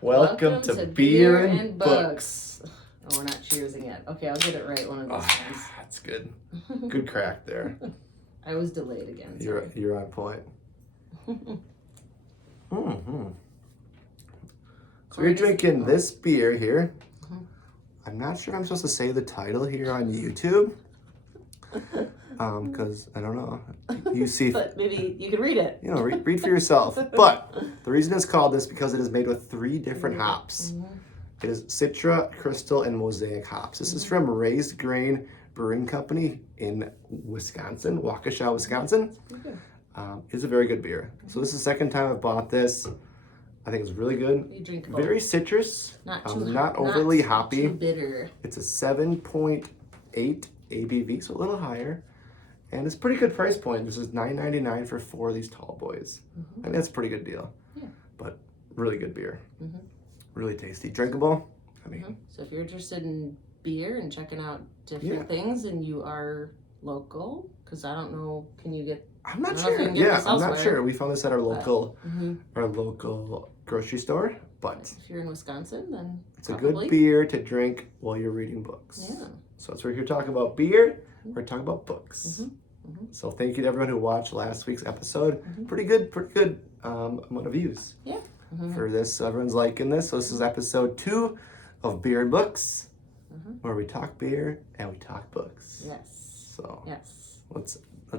Welcome to Beer and Books. Oh, we're not cheersing yet. Okay, I'll get it right one of these times. That's good. Good crack there. I was delayed again. You're on point. So we're drinking this beer here. I'm not sure if I'm supposed to say the title here on YouTube. Because I don't know. You see, but maybe you can read it. You know, read for yourself. But the reason it's called this because it is made with 3 different hops. It is Citra, Crystal, and Mosaic hops. This is from Raised Grain Brewing Company in Wisconsin, Waukesha, Wisconsin. It's a very good beer. So this is the second time I've bought this. I think it's really good. You drink very citrus, not overly hoppy. Not too bitter. It's a 7.8 ABV, so a little higher. And it's a pretty good price point. This is $9.99 for 4 of these tall boys. I think that's a pretty good deal. Yeah. But really good beer. Really tasty. Drinkable. I mean. So if you're interested in beer and checking out different things and you are local, because I don't know, can you get... I'm not sure. I'm not sure. We found this at our local grocery store, but... If you're in Wisconsin, then it's a good beer to drink while you're reading books. Yeah. So that's what we're here talking about beer. We're talking about books. So thank you to everyone who watched last week's episode. Pretty good amount of views. Yeah. For this, so everyone's liking this. So this is episode 2 of Beer and Books, where we talk beer and we talk books. Yes. So let's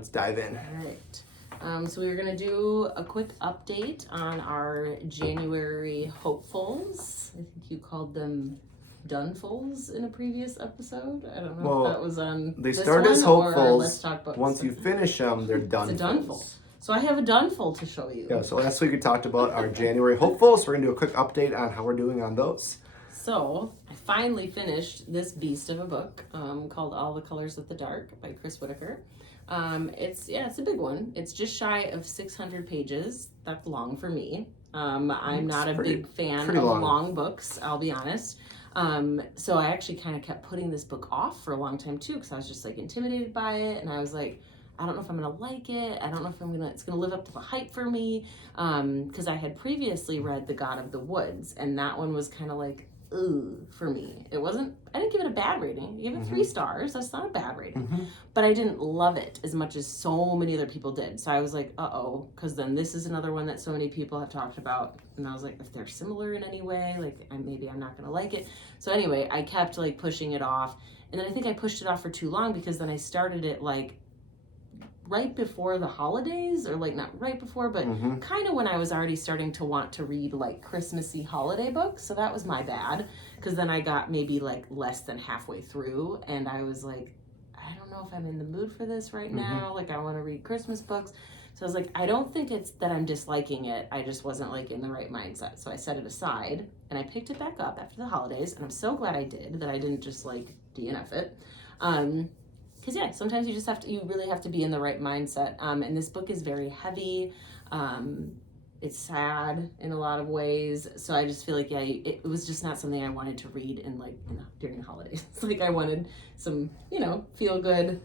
dive in. All right. So we're gonna do a quick update on our January hopefuls. I think you called them Donefuls in a previous episode. I don't know if that was on. They start as hopefuls. Let's talk books. Once you finish them, they're donefuls. It's a doneful. So I have a doneful to show you. Yeah. So last week we talked about our January hopefuls. So we're gonna do a quick update on how we're doing on those. So I finally finished this beast of a book called All the Colors of the Dark by Chris Whitaker. It's a big one. It's just shy of 600 pages. That's long for me. I'm not a big fan of long books, I'll be honest. So I actually kind of kept putting this book off for a long time too, because I was just like intimidated by it, and I was like, I don't know if I'm gonna like it. I don't know if it's gonna live up to the hype for me. Because I had previously read The God of the Woods, and that one was kind of like, ooh, for me. I didn't give it a bad rating. I gave it 3 stars. That's not a bad rating. But I didn't love it as much as so many other people did. So I was like, uh-oh, because then this is another one that so many people have talked about. And I was like, if they're similar in any way, like maybe I'm not going to like it. So anyway, I kept like pushing it off. And then I think I pushed it off for too long because then I started it like right before the holidays, or like not right before, but kind of when I was already starting to want to read like Christmassy holiday books. So that was my bad, because then I got maybe like less than halfway through and I was like, I don't know if I'm in the mood for this right now. Like I want to read Christmas books. So I was like, I don't think it's that I'm disliking it. I just wasn't like in the right mindset. So I set it aside and I picked it back up after the holidays, and I'm so glad I did, that I didn't just like DNF it. Because sometimes you really have to be in the right mindset. And this book is very heavy. It's sad in a lot of ways. So I just feel like, it was just not something I wanted to read during the holidays. Like I wanted some, feel good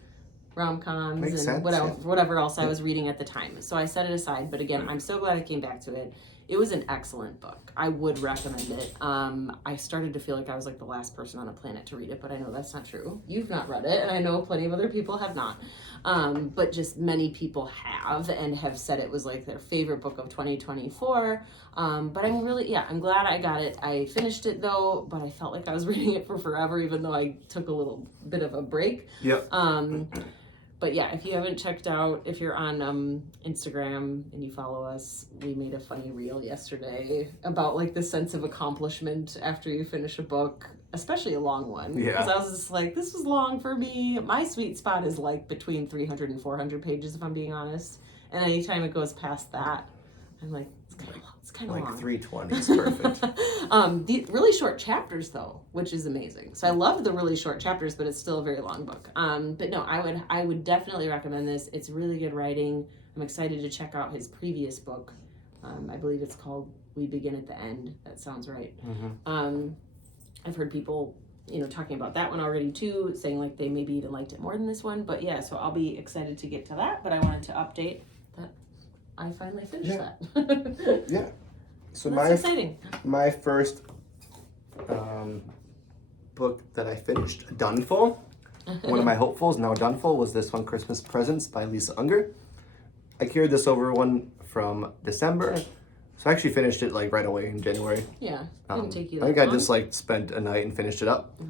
rom-coms and whatever else I was reading at the time. So I set it aside. But again, I'm so glad I came back to it. It was an excellent book. I would recommend it. I started to feel like I was like the last person on the planet to read it, but I know that's not true. You've not read it, and I know plenty of other people have not. But just many people have, and have said it was like their favorite book of 2024. But I'm glad I got it. I finished it though, but I felt like I was reading it for forever, even though I took a little bit of a break. Yep. But if you haven't checked out, if you're on Instagram and you follow us, we made a funny reel yesterday about like the sense of accomplishment after you finish a book, especially a long one. Yeah. Because I was just like, this was long for me. My sweet spot is like between 300 and 400 pages, if I'm being honest. And anytime it goes past that, I'm like, it's kind of long. Like 320 is perfect. The really short chapters though, which is amazing. So I love the really short chapters, but it's still a very long book. But no, I would definitely recommend this. It's really good writing. I'm excited to check out his previous book. I believe it's called We Begin at the End. That sounds right. I've heard people, talking about that one already too, saying like they maybe even liked it more than this one. But so I'll be excited to get to that. But I wanted to update that I finally finished that. So that's exciting. My first book that I finished, Doneful. One of my hopefuls, now Doneful, was this one, Christmas Presents by Lisa Unger. I carried this over one from December, so I actually finished it like right away in January. Yeah, didn't take you that I think I long. just like spent a night and finished it up.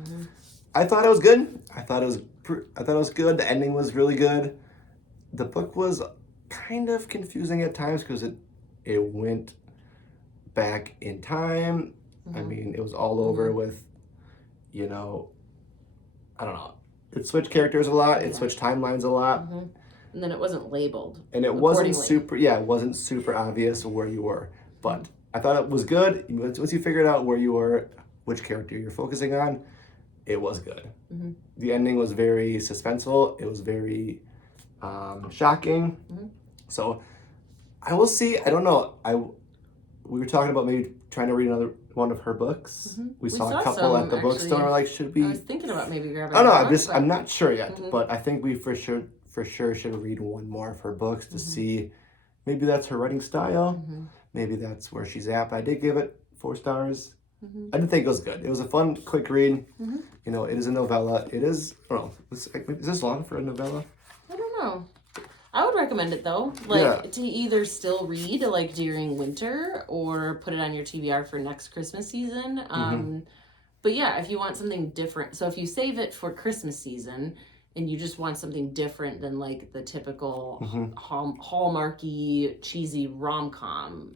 I thought it was good. I thought it was good. The ending was really good. The book was kind of confusing at times because it went back in time. I mean, it was all over with, you know, I don't know. It switched characters a lot. It switched timelines a lot. And then it wasn't labeled. And it wasn't super obvious where you were. But I thought it was good. Once you figured out where you were, which character you're focusing on, it was good. The ending was very suspenseful. It was very shocking. So I will see. I don't know. We were talking about maybe trying to read another one of her books. We saw a couple at the bookstore. We're like, should we? I was thinking about maybe grabbing. Oh no, I'm not sure yet. But I think we for sure should read one more of her books to see. Maybe that's her writing style. Maybe that's where she's at. But I did give it 4 stars. I didn't think it was good. It was a fun, quick read. You know, it is a novella. It is. I don't know. Is this long for a novella? I don't know. I would recommend it though, like to either still read like during winter or put it on your TBR for next Christmas season. But yeah, if you want something different, so if you save it for Christmas season and you just want something different than like the typical hallmarky cheesy rom-com,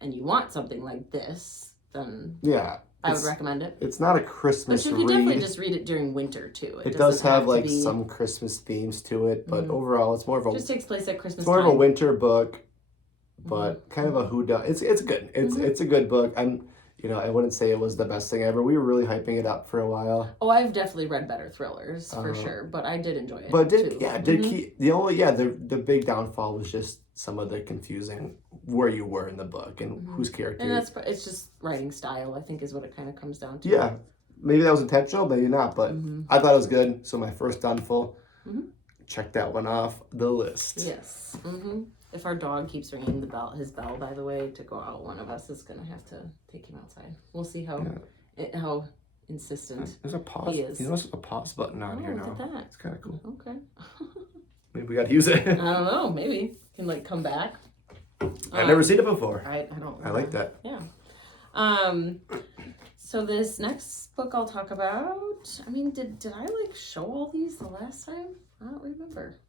and you want something like this, then I would recommend it. It's not a Christmas read. But you could definitely just read it during winter too. It does have like some Christmas themes to it, but overall it's more of a just takes place at Christmas. It's more of a winter book, but kind of a whodunit. It's good. It's a good book. I wouldn't say it was the best thing ever. We were really hyping it up for a while. Oh, I've definitely read better thrillers for sure, but I did enjoy it. But the big downfall was just some of the confusing where you were in the book and whose character. And it's just writing style, I think, is what it kind of comes down to. Yeah, maybe that was intentional, maybe not, but I thought it was good. So my first Doneful, check that one off the list. Yes. If our dog keeps ringing his bell, by the way, to go out, one of us is gonna have to take him outside. We'll see how insistent there's a pause. he is. You notice a pause button on here now. Look at that. It's kind of cool. Okay. Maybe we got to use it. I don't know. Maybe can like come back. I've never seen it before. I don't. I like that. Yeah. So this next book I'll talk about. I mean, did I like show all these the last time? I don't remember.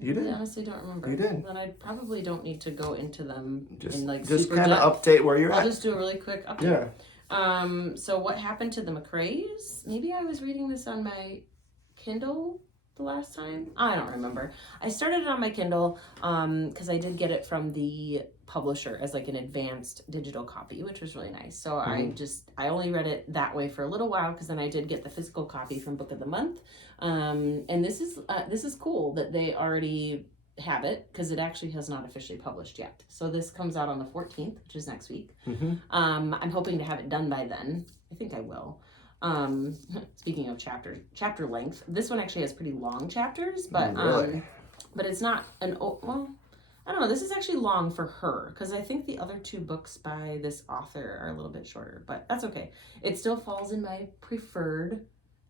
You did. I honestly don't remember. You did. Then I probably don't need to go into them Just in like just super kind of depth. update where you're I'll at. just do a really quick update. Yeah. So what happened to the McRaes? Maybe I was reading this on my Kindle the last time. I don't remember. I started it on my Kindle because I did get it from the publisher as like an advanced digital copy, which was really nice. So I only read it that way for a little while because then I did get the physical copy from Book of the Month. And this is cool that they already have it because it actually has not officially published yet. So this comes out on the 14th, which is next week. I'm hoping to have it done by then. I think I will. Speaking of chapter length, this one actually has pretty long chapters, but but it's not I don't know, this is actually long for her because I think the other 2 books by this author are a little bit shorter, but that's okay. It still falls in my preferred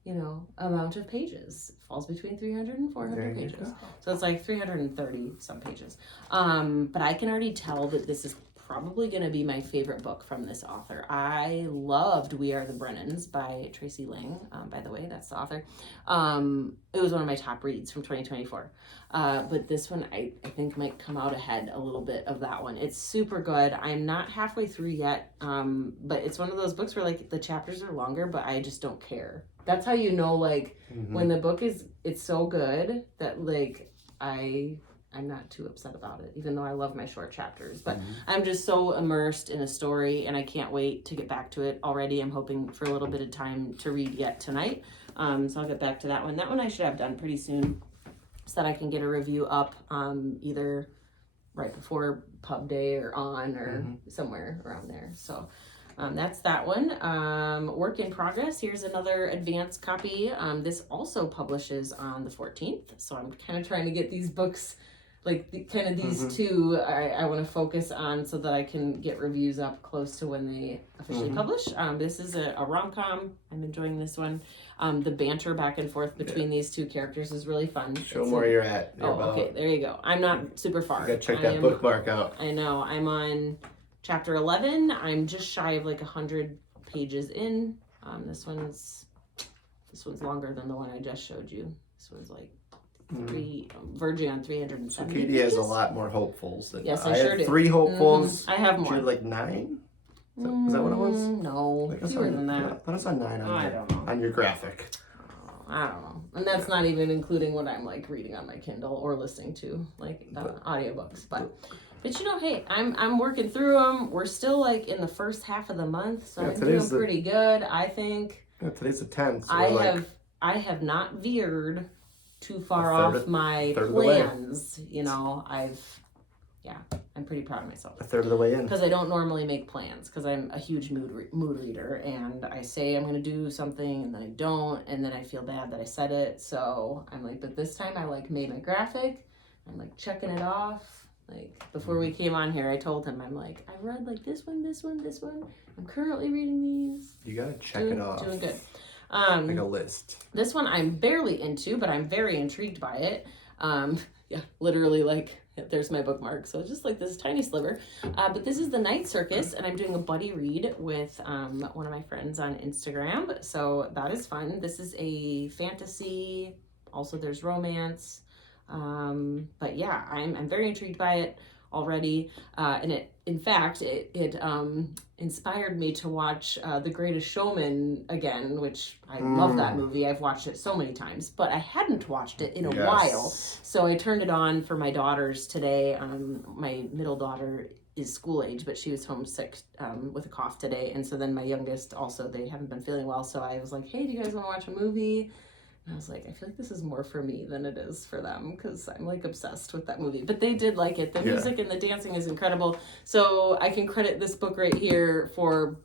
amount of pages. It falls between 300 and 400 pages. So it's like 330 some pages. But I can already tell that this is probably going to be my favorite book from this author. I loved We Are the Brennans by Tracy Lang. By the way, that's the author. It was one of my top reads from 2024. But this one I think might come out ahead a little bit of that one. It's super good. I'm not halfway through yet, but it's one of those books where like the chapters are longer, but I just don't care. That's how you know when the book it's so good that like I'm not too upset about it, even though I love my short chapters. But I'm just so immersed in a story, and I can't wait to get back to it already. I'm hoping for a little bit of time to read yet tonight. So I'll get back to that one. That one I should have done pretty soon so that I can get a review up either right before pub day or on or somewhere around there. So that's that one. Work in Progress. Here's another advanced copy. This also publishes on the 14th. So I'm kind of trying to get these books like kind of these two I want to focus on so that I can get reviews up close to when they officially publish. This is a rom-com. I'm enjoying this one. The banter back and forth between these two characters is really fun. Show them where you're at. Okay, there you go. I'm not super far. You gotta check that bookmark out. I know. I'm on chapter 11. I'm just shy of like 100 pages in. This one's longer than the one I just showed you. This one's like verging on 370 So Katie has a lot more hopefuls than yes, I sure had do. 3 hopefuls. I have more. She had like 9? Is that what it was? No, fewer than that. I thought it saw 9 on your graphic. I don't know. And that's not even including what I'm like reading on my Kindle or listening to like audiobooks. But you know, hey, I'm working through them. We're still like in the first half of the month, so I'm doing pretty good, I think. Yeah, today's the 10th. So I have not veered too far off my plans. You know, I'm pretty proud of myself. A third of the way in. Because I don't normally make plans because I'm a huge mood reader, and I say I'm going to do something and then I don't, and then I feel bad that I said it. So I'm like, but this time I like made my graphic. I'm like checking it off. Like before we came on here, I told him, I'm like, I read like this one. I'm currently reading these. You got to check it off. Doing good. Like a list. This one I'm barely into, but I'm very intrigued by it. Yeah, literally like there's my bookmark. So it's just like this tiny sliver. But this is The Night Circus, and I'm doing a buddy read with one of my friends on Instagram. So that is fun. This is a fantasy. Also, there's romance. But yeah, I'm very intrigued by it already. And it inspired me to watch The Greatest Showman again, which I love that movie. I've watched it so many times, but I hadn't watched it in a while. So I turned it on for my daughters today. My middle daughter is school age, but she was homesick with a cough today. And so then my youngest also, they haven't been feeling well. So I was like, hey, do you guys want to watch a movie? And I was like, I feel like this is more for me than it is for them because I'm like obsessed with that movie. But they did like it. The music and the dancing is incredible. So I can credit this book right here for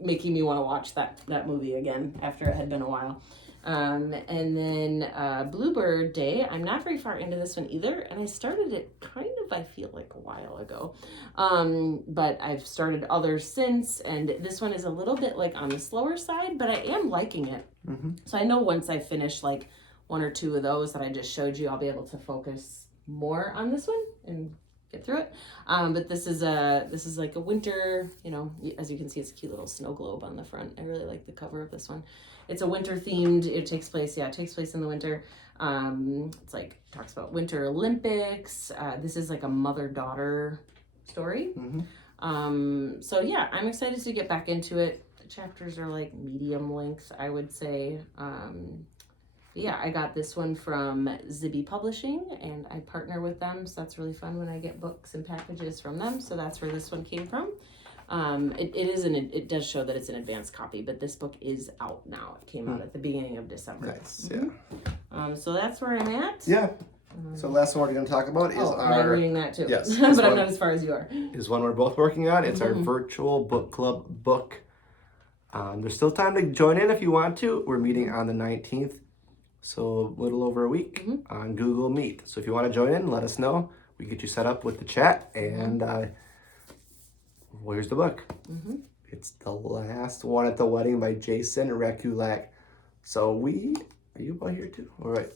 making me want to watch that movie again after it had been a while. And then Bluebird Day, I'm not very far into this one either. And I started it kind of, I feel like a while ago. But I've started others since. And this one is a little bit like on the slower side, but I am liking it. So I know once I finish like 1 or 2 of those that I just showed you, I'll be able to focus more on this one and get through it. But this is like a winter, you know, as you can see, it's a cute little snow globe on the front. I really like the cover of this one. It's a winter themed. It takes place in the winter. It's like talks about Winter Olympics. This is like a mother-daughter story. So yeah, I'm excited to get back into it. The chapters are like medium length, I would say. Yeah, I got this one from Zibby Publishing, and I partner with them, so that's really fun when I get books and packages from them. So that's where this one came from. It does show that it's an advanced copy, but this book is out now. It came out at the beginning of December. Nice, yeah. So that's where I'm at. Yeah. So the last one we're going to talk about is I'm reading that too. Yes, but I'm not as far as you are. Is one we're both working on. It's our virtual book club book. There's still time to join in if you want to. We're meeting on the 19th, so a little over a week on Google Meet. So if you want to join in, let us know. We get you set up with the chat, and where's the book? It's The Last One at the Wedding by Jason Rekulak. So are you about here too? All right.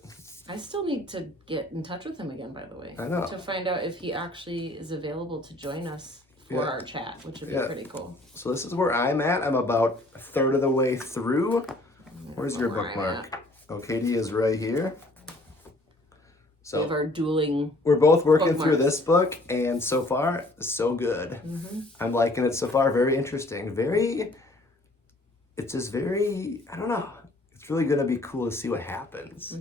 I still need to get in touch with him again, by the way. I know. To find out if he actually is available to join us for our chat, which would be pretty cool. So this is where I'm at. I'm about a third of the way through. Where's your bookmark? Oh, Katie is right here. So we have our dueling. We're both working through this book, and so far, so good. I'm liking it so far. Very interesting. It's just very, I don't know. It's really going to be cool to see what happens.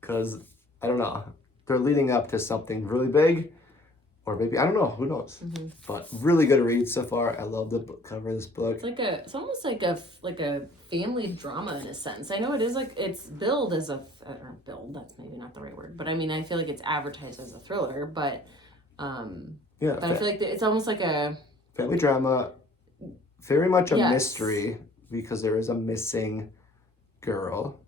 Because, I don't know, they're leading up to something really big. Or maybe, I don't know, who knows. But really good read so far. I love the book cover of this book. It's almost like a family drama in a sense. I know it is it's billed as that's maybe not the right word. But I mean, I feel like it's advertised as a thriller. But, but I feel like it's almost like a... family drama, very much a mystery. Because there is a missing girl.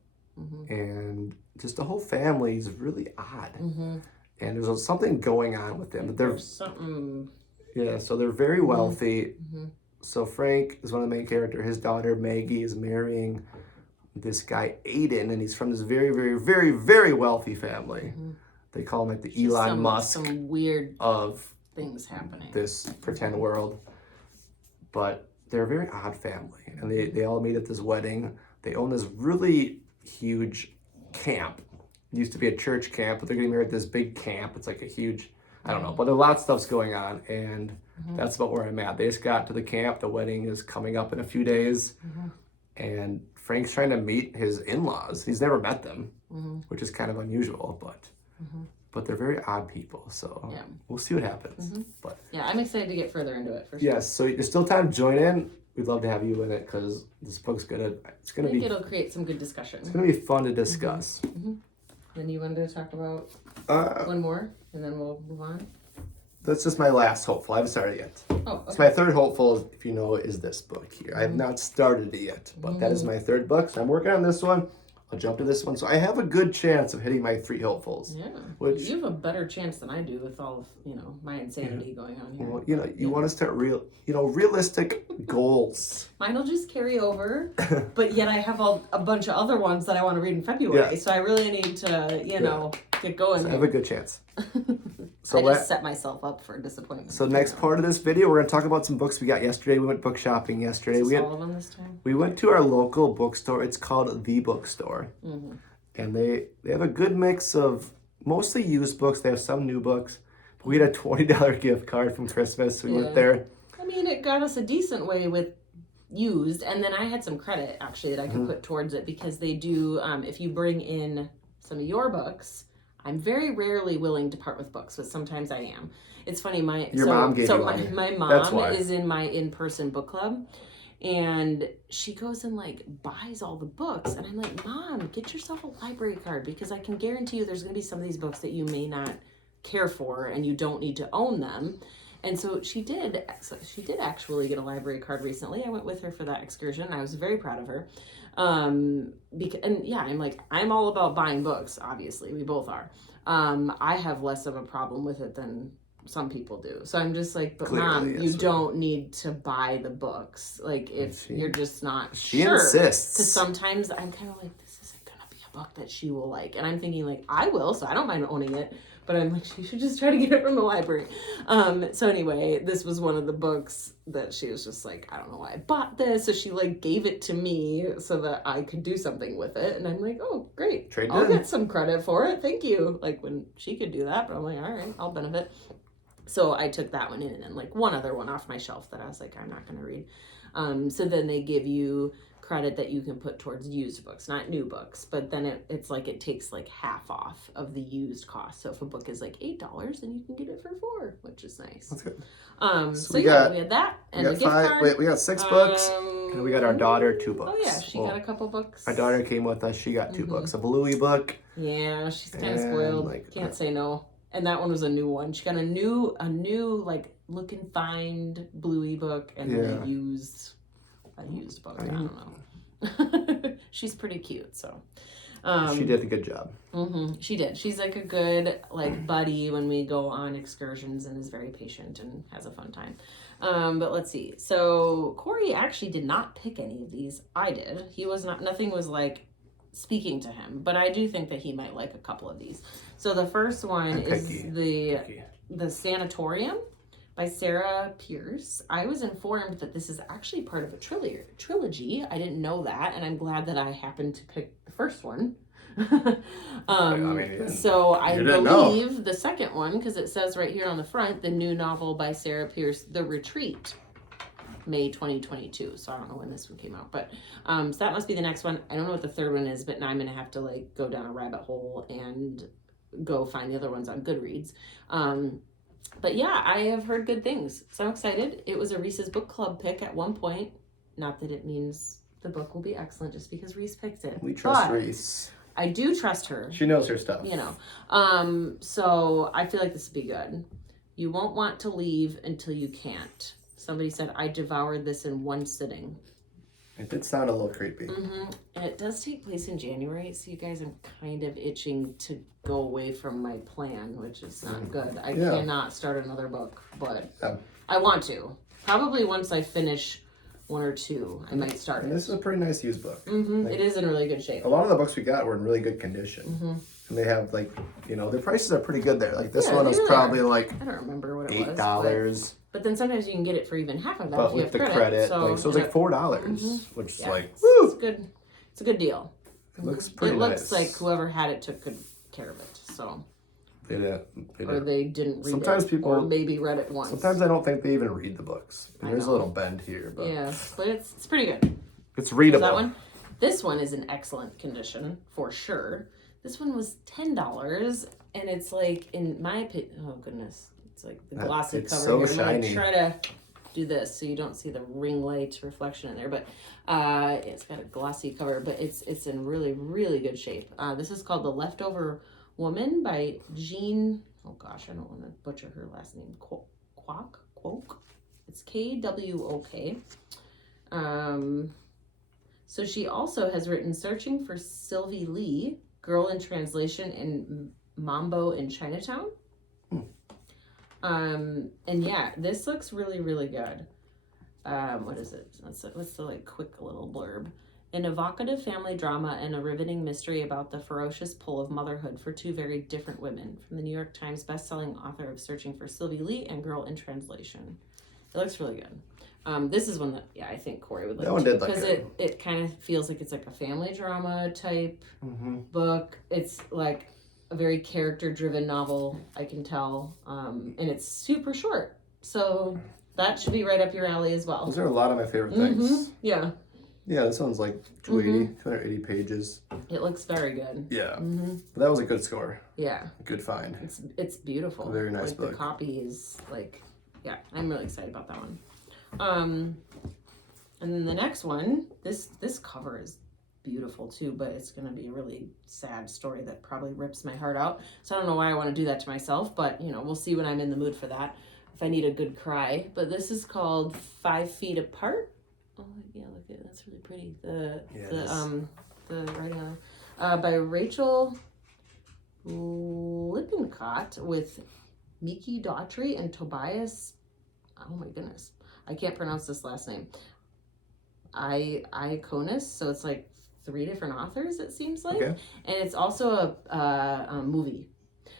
And just the whole family is really odd. and there's something going on with them. There's something. Yeah, so they're very wealthy. Mm-hmm. So Frank is one of the main characters. His daughter Maggie is marrying this guy Aiden, and he's from this very, very, very, very wealthy family. Mm-hmm. They call him like the Elon Musk some weird of things happening. This pretend world. But they're a very odd family, and they all meet at this wedding. They own this really huge camp. It used to be a church camp, but they're getting married at this big camp. It's like a huge, I don't know, but a lot of stuff's going on, and that's about where I'm at. They just got to the camp. The wedding is coming up in a few days, and Frank's trying to meet his in-laws. He's never met them, which is kind of unusual, but they're very odd people, so we'll see what happens. But yeah, I'm excited to get further into it for sure. Yes, so there's still time to join in. We'd love to have you in it because this book's it'll create some good discussion. It's gonna be fun to discuss. Then you wanted to talk about one more, and then we'll move on. That's just my last hopeful. I haven't started yet. Oh, okay. So my third hopeful, if you know, is this book here. I have not started it yet, but that is my third book. So I'm working on this one. I'll jump to this one. So I have a good chance of hitting my 3 hopefuls. Yeah. Which, you have a better chance than I do with all of, my insanity going on here. Well, you want to start realistic goals. Mine will just carry over, but yet I have a bunch of other ones that I want to read in February. So I really need to, get going. So I have a good chance. So I just set myself up for disappointment. So next part of this video, we're going to talk about some books we got yesterday. We went book shopping yesterday. All of them this time? We went to our local bookstore. It's called The Bookstore. And they have a good mix of mostly used books. They have some new books. But we had a $20 gift card from Christmas. So we went there. I mean, it got us a decent way with used. And then I had some credit, actually, that I could put towards it. Because they do, if you bring in some of your books, I'm very rarely willing to part with books, but sometimes I am. It's funny, my mom is in my in-person book club, and she goes and buys all the books, and I'm like, Mom, get yourself a library card, because I can guarantee you there's going to be some of these books that you may not care for, and you don't need to own them. And so she did actually get a library card recently. I went with her for that excursion. I was very proud of her. I'm all about buying books. Obviously, we both are. I have less of a problem with it than some people do. So I'm just like, but clearly, Mom, you don't need to buy the books. If you're just not she sure. Insists. Because sometimes I'm kind of like, this isn't gonna be a book that she will like, and I'm thinking I will, so I don't mind owning it. But I'm like, she should just try to get it from the library. So anyway, this was one of the books that she was just like, I don't know why I bought this. So she gave it to me so that I could do something with it. And I'm like, oh, great. I'll get some credit for it. Thank you. When she could do that. But I'm like, all right, I'll benefit. So I took that one in, and then one other one off my shelf that I was like, I'm not going to read. So then they give you credit that you can put towards used books, not new books, but then it's it takes half off of the used cost. So if a book is $8, then you can get it for $4, which is nice. That's good. So we had that, and we got we got 6 books, and we got our daughter 2 books. Oh yeah, she got a couple books. Our daughter came with us. She got 2 books, a Bluey book. Yeah, she's kind of spoiled. Can't say no. And that one was a new one. She got a new look and find Bluey book, and then a used book. I don't know. She's pretty cute, so she did a good job. She did. She's a good buddy when we go on excursions, and is very patient and has a fun time. But let's see. So Corey actually did not pick any of these. I did. He was not. Nothing was speaking to him, but I do think that he might like a couple of these. So the first one is the Sanatorium by Sarah Pierce. I was informed that this is actually part of a trilogy. I didn't know that, and I'm glad that I happened to pick the first one. So I believe the second one, because it says right here on the front, the new novel by Sarah Pierce, The Retreat, May 2022. So I don't know when this one came out, but so that must be the next one. I don't know what the third one is, but now I'm gonna have to go down a rabbit hole and go find the other ones on Goodreads. But yeah, I have heard good things, so I'm excited. It was a Reese's Book Club pick at one point. Not that it means the book will be excellent just because Reese picked it. We trust Reese. I do trust her. She knows her stuff. So I feel like this would be good. You won't want to leave until you can't. Somebody said, I devoured this in one sitting. It did sound a little creepy. And it does take place in January, so you guys, I'm kind of itching to go away from my plan, which is not good. I cannot start another book, but I want to. Probably once I finish one or two, I might start it. This is a pretty nice used book. It is in really good shape. A lot of the books we got were in really good condition. And they have, like, you know, their prices are pretty good there. Like, this one was probably like I don't remember what it was. $8. But then sometimes you can get it for even half of that if you with have the credit. So, like, so it's like $4, which is like, woo! It's good. It's a good deal. It looks pretty nice. It looks like whoever had it took good care of it. So. They did. Or they didn't read sometimes it. People, or maybe read it once. Sometimes I don't think they even read the books. And there's a little bend here. But yeah, but it's pretty good. It's readable. That one? This one is in excellent condition, for sure. This one was $10, and it's like, in my opinion, oh goodness, it's like the glossy cover so here. Shiny. I'm gonna try to do this so you don't see the ring light reflection in there, but it's got a glossy cover, but it's in really, really good shape. This is called The Leftover Woman by Jean, oh gosh, I don't want to butcher her last name, Kwok. It's Kwok. So she also has written Searching for Sylvie Lee, Girl in Translation, and Mambo in Chinatown. And yeah, this looks really, really good. What is it? What's the like quick little blurb? An evocative family drama and a riveting mystery about the ferocious pull of motherhood for two very different women. From the New York Times bestselling author of Searching for Sylvie Lee and Girl in Translation. It looks really good. This is one that, I think Corey would like. That one did look good. Because it kind of feels like it's like a family drama type book. It's like a very character-driven novel, I can tell. And it's super short. So that should be right up your alley as well. Those are a lot of my favorite things. Yeah. Yeah, this one's like 280 pages. It looks very good. Yeah. But that was a good score. Yeah. Good find. It's beautiful. A very nice like book. The copy is like, yeah, I'm really excited about that one. And then the next one, this cover is beautiful too, but it's going to be a really sad story that probably rips my heart out. So I don't know why I want to do that to myself, but we'll see when I'm in the mood for that. If I need a good cry. But this is called 5 Feet Apart. Oh yeah, look at that's really pretty. The writing by Rachel Lippincott with Miki Daughtry and Tobias. Oh my goodness, I can't pronounce this last name. Iconis. So it's like 3 different authors. It seems like, and it's also a movie.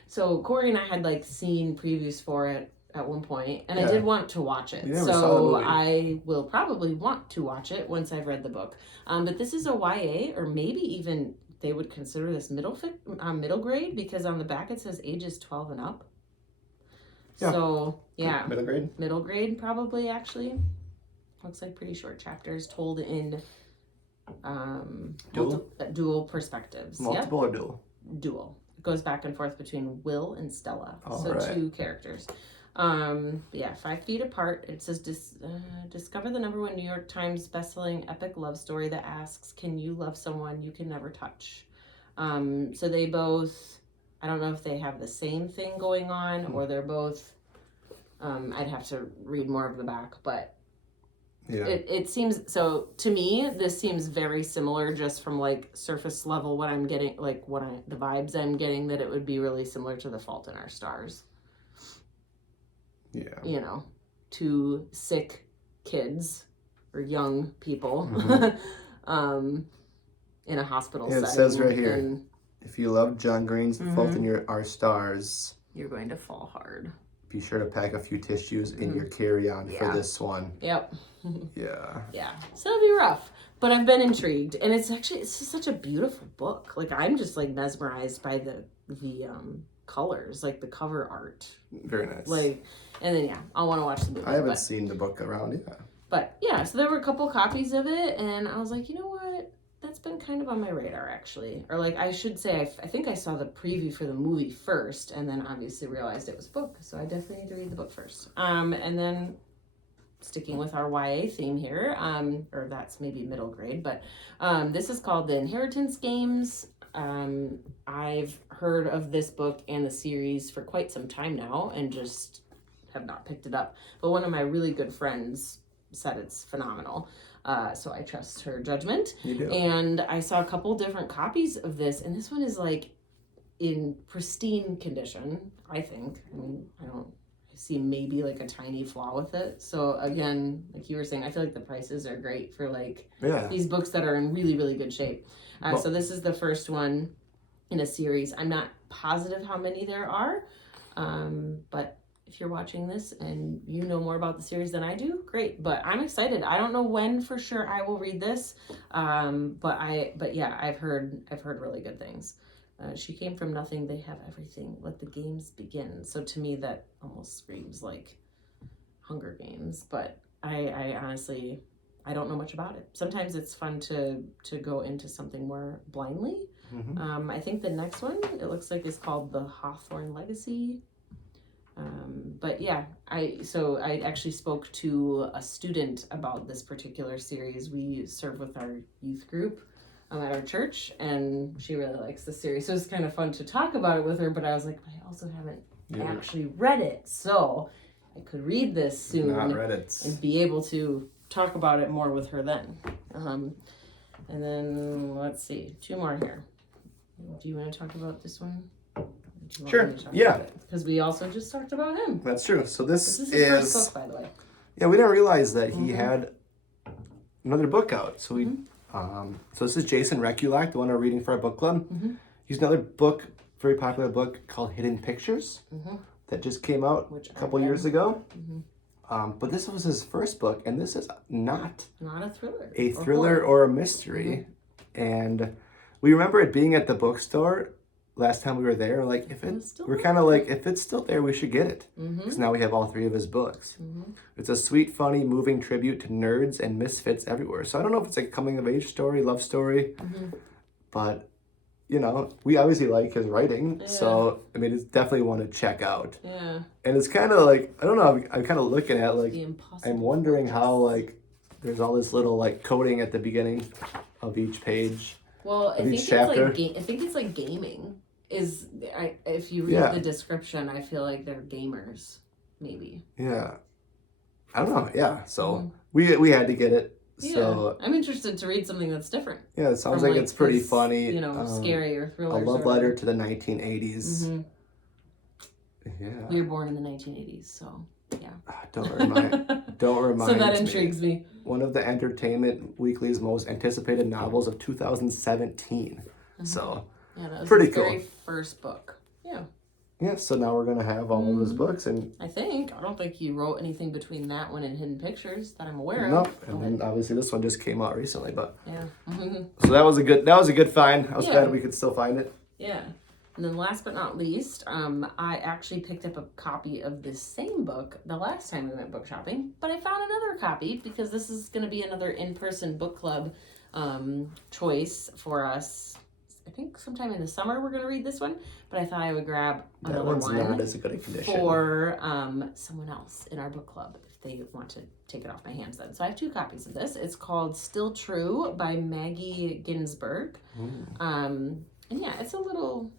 So Corey and I had like seen previews for it at one point, and I did want to watch it. So I will probably want to watch it once I've read the book. But this is a YA, or maybe even they would consider this middle grade, because on the back it says ages 12 and up. Yeah. So yeah, middle grade probably actually. Looks like pretty short chapters told in dual perspectives. Multiple or dual? Dual. It goes back and forth between Will and Stella. So 2 characters. 5 Feet Apart. It says discover the #1 New York Times bestselling epic love story that asks, can you love someone you can never touch? So they both, I don't know if they have the same thing going on or they're both, I'd have to read more of the back, but it seems, so to me, this seems very similar just from like surface level, what I'm getting, like the vibes I'm getting, that it would be really similar to The Fault in Our Stars. Yeah. 2 sick kids or young people in a hospital setting. It says right here, if you love John Green's The Fault in Our Stars, you're going to fall hard. Be sure to pack a few tissues in your carry-on for this one. Yep. Yeah. So it'll be rough, but I've been intrigued, and it's just such a beautiful book. Like I'm just like mesmerized by the colors, like the cover art. Very nice. Like, and then I'll want to watch the movie. I haven't seen the book around yet. But so there were a couple copies of it, and I was like, you know what? That's been kind of on my radar, actually. Or like, I should say, I think I saw the preview for the movie first, and then obviously realized it was a book. So I definitely need to read the book first. And then sticking with our YA theme here, or that's maybe middle grade, but this is called The Inheritance Games. I've heard of this book and the series for quite some time now, and just have not picked it up. But one of my really good friends said it's phenomenal. So I trust her judgment. You do. And I saw a couple different copies of this, and this one is like in pristine condition, I think. I mean, I see maybe like a tiny flaw with it. So again, like you were saying, I feel like the prices are great for like these books that are in really, really good shape. So this is the first one in a series. I'm not positive how many there are, but if you're watching this and you know more about the series than I do, great. But I'm excited. I don't know when for sure I will read this, but yeah, I've heard really good things. She came from nothing, they have everything. Let the games begin. So to me, that almost screams like Hunger Games. But I honestly, I don't know much about it. Sometimes it's fun to go into something more blindly. I think the next one, it looks like, is called The Hawthorne Legacy. But yeah, I actually spoke to a student about this particular series. We serve with our youth group at our church, and she really likes the series. So it's kind of fun to talk about it with her, but I was like, I also haven't actually read it. So I could read this soon and be able to talk about it more with her then. And then let's see, 2 more here. Do you want to talk about this one? Sure. Yeah. Because we also just talked about him. That's true. So this is his first book, by the way. Yeah, we didn't realize that he had another book out. So we, so this is Jason Rekulak, the one we're reading for our book club. He's another book, very popular book called Hidden Pictures that just came out a couple years ago. But this was his first book, and this is not a thriller. A thriller or a mystery. And we remember it being at the bookstore last time we were there. Like, if we're kind of like, if it's still there, we should get it. Because now we have all 3 of his books. It's a sweet, funny, moving tribute to nerds and misfits everywhere. So I don't know if it's like a coming-of-age story, love story. But, you know, we obviously like his writing. So, I mean, it's definitely one to check out. And it's kind of like, I don't know, I'm kind of looking at, like, I'm wondering how, like, there's all this little, like, coding at the beginning of each page. Well, I think it's like gaming. If you read the description, I feel like they're gamers, maybe. Yeah. I don't know. Yeah. So we had to get it. So I'm interested to read something that's different. Yeah, it sounds like it's pretty funny. You know, scary or thriller. A love letter to the 1980s. Yeah. We were born in the 1980s, so yeah. Don't remind So that intrigues me. One of the Entertainment Weekly's most anticipated novels of 2017. So yeah, that was pretty his cool. Very first book. Yeah. Yeah, so now we're gonna have all of his books, and I don't think he wrote anything between that one and Hidden Pictures that I'm aware of. Nope. And then obviously this one just came out recently, but yeah. So that was a good find. I was glad we could still find it. Yeah. And then last but not least, I actually picked up a copy of this same book the last time we went book shopping, but I found another copy because this is going to be another in-person book club choice for us. I think sometime in the summer we're going to read this one, but I thought I would grab another one. That one's not as good a condition. For someone else in our book club if they want to take it off my hands then. So I have 2 copies of this. It's called Still True by Maggie Ginsberg. And yeah, it's a little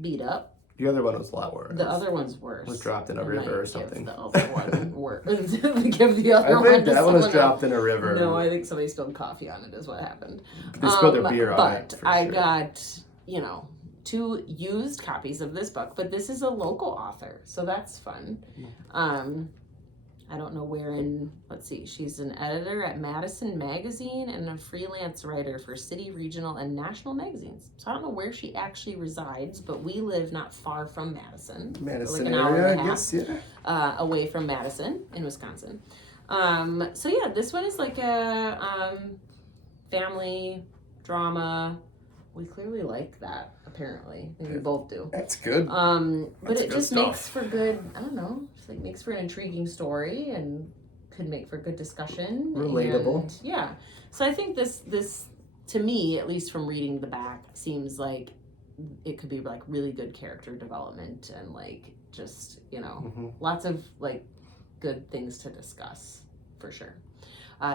beat up. The other one was a lot worse. The other one's worse. It was dropped in a river or something. The other one worse. Give the other one. I think that one was dropped in a river. No, I think somebody spilled coffee on it is what happened. They spilled their beer on it. But I got, 2 used copies of this book, but this is a local author, so that's fun. I don't know where let's see, she's an editor at Madison Magazine and a freelance writer for city, regional, and national magazines. So I don't know where she actually resides, but we live not far from Madison. Madison like an hour area, and a I half, guess, yeah. Away from Madison in Wisconsin. So yeah, this one is like a family drama. We clearly like that, apparently. I think we both do. That's good. But it just makes for good, I don't know, just like makes for an intriguing story and could make for good discussion. Relatable. And, yeah. So I think this, to me, at least from reading the back, seems like it could be like really good character development and like just, lots of like good things to discuss for sure.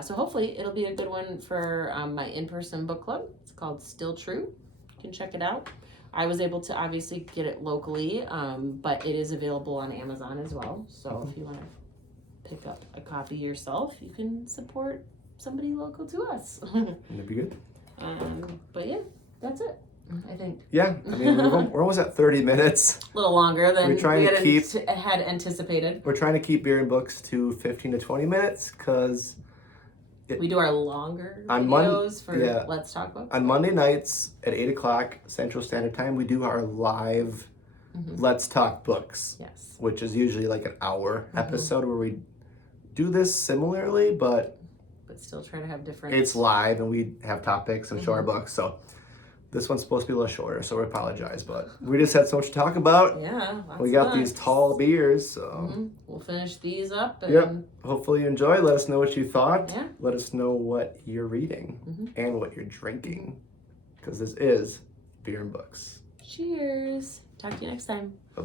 So hopefully it'll be a good one for my in-person book club. It's called Still True. You can check it out. I was able to obviously get it locally, but it is available on Amazon as well. So if you want to pick up a copy yourself, you can support somebody local to us. That'd be good. But yeah, that's it. I think. Yeah, I mean, we're almost at 30 minutes. A little longer than We're trying to keep, had anticipated. We're trying to keep Beer and Books to 15 to 20 minutes because we do our longer on videos for Let's Talk Books. On Monday nights at 8 o'clock Central Standard Time, we do our live Let's Talk Books. Yes. Which is usually like an hour episode where we do this similarly, but still try to have different. It's live and we have topics and show our books, so. This one's supposed to be a little shorter, so we apologize, but we just had so much to talk about. Yeah, we got these tall beers, so we'll finish these up. And hopefully you enjoy. Let us know what you thought. Yeah. Let us know what you're reading and what you're drinking, because this is Beer and Books. Cheers. Talk to you next time. Bye-bye.